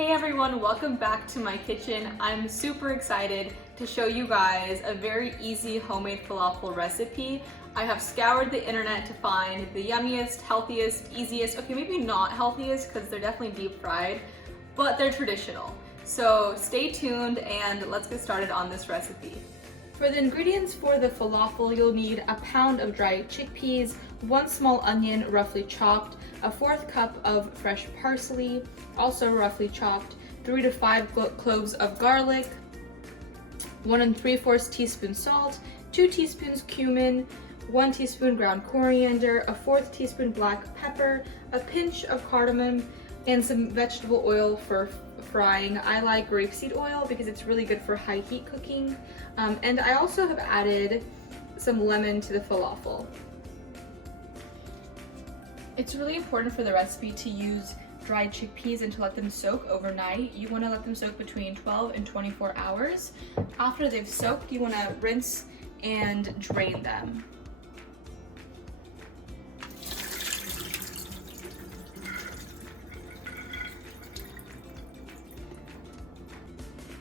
Hey everyone, welcome back to my kitchen. I'm super excited to show you guys a very easy homemade falafel recipe. I have scoured the internet to find the yummiest, healthiest, easiest, okay, maybe not healthiest because they're definitely deep fried, but they're traditional. So stay tuned and let's get started on this recipe. For the ingredients for the falafel, you'll need a pound of dried chickpeas, 1 small onion roughly chopped, a 1/4 cup of fresh parsley, also roughly chopped, 3 to 5 cloves of garlic, 1 3/4 teaspoon salt, 2 teaspoons cumin, 1 teaspoon ground coriander, a 1/4 teaspoon black pepper, a pinch of cardamom, and some vegetable oil for frying. I like grapeseed oil because it's really good for high heat cooking. And I also have added some lemon to the falafel. It's really important for the recipe to use dried chickpeas and to let them soak overnight. You want to let them soak between 12 and 24 hours. After they've soaked, you want to rinse and drain them.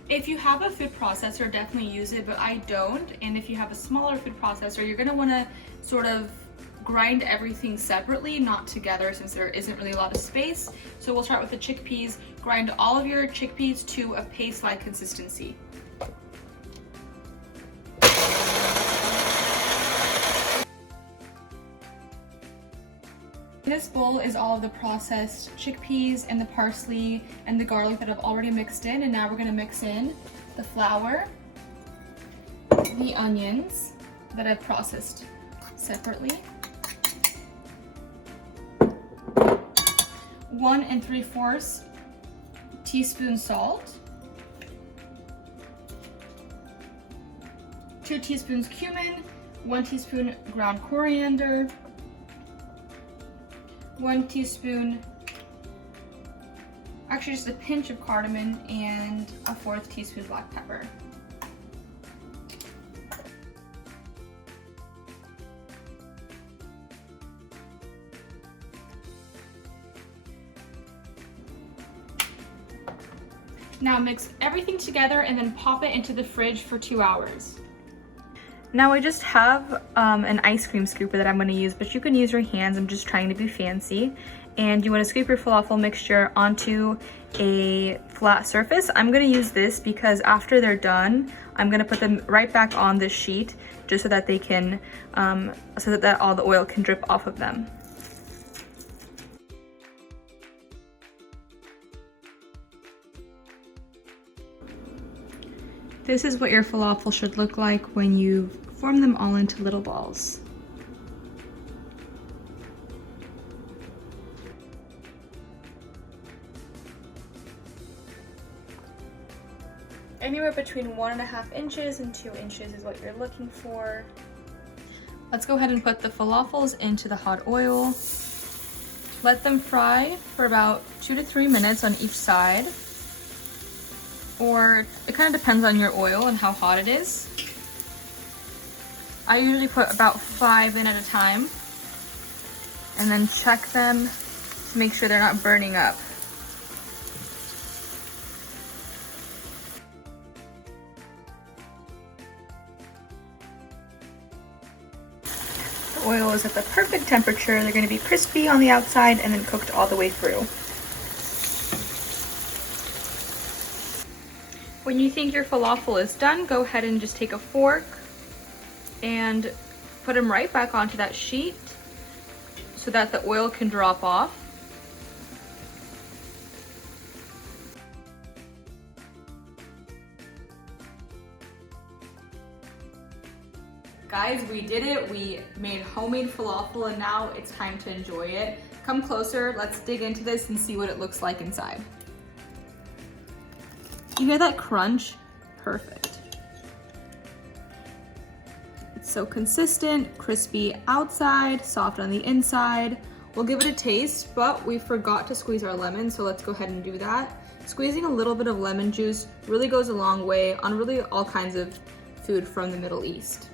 If you have a food processor, definitely use it, but I don't. And if you have a smaller food processor, you're gonna wanna sort of grind everything separately, not together, since there isn't really a lot of space. So we'll start with the chickpeas. Grind all of your chickpeas to a paste-like consistency. In this bowl is all of the processed chickpeas and the parsley and the garlic that I've already mixed in, and now we're going to mix in the flour, the onions that I've processed separately, 1 3/4 teaspoon salt, 2 teaspoons cumin, 1 teaspoon ground coriander, 1 teaspoon, actually just a pinch of cardamom, and a 1/4 teaspoon black pepper. Now mix everything together and then pop it into the fridge for 2 hours. Now I just have an ice cream scooper that I'm going to use, but you can use your hands. I'm just trying to be fancy. And you want to scoop your falafel mixture onto a flat surface. I'm going to use this because after they're done, I'm going to put them right back on this sheet just so that they can, so that all the oil can drip off of them. This is what your falafel should look like when you form them all into little balls. Anywhere between 1.5 inches and 2 inches is what you're looking for. Let's go ahead and put the falafels into the hot oil. Let them fry for about 2 to 3 minutes on each side. Or it kind of depends on your oil and how hot it is. I usually put about 5 in at a time and then check them to make sure they're not burning up. The oil is at the perfect temperature. They're going to be crispy on the outside and then cooked all the way through. When you think your falafel is done, go ahead and just take a fork and put them right back onto that sheet so that the oil can drop off. Guys, we did it. We made homemade falafel and now it's time to enjoy it. Come closer, let's dig into this and see what it looks like inside. You hear that crunch? Perfect. It's so consistent, crispy outside, soft on the inside. We'll give it a taste, but we forgot to squeeze our lemon, so let's go ahead and do that. Squeezing a little bit of lemon juice really goes a long way on really all kinds of food from the Middle East.